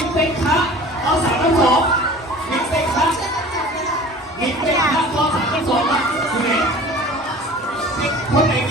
มิกเต็กคะเอาสามทั้งสองมิกเต็กคะมิกเต็กคะเอาสามทั้งสองมาดูไหนคนไหน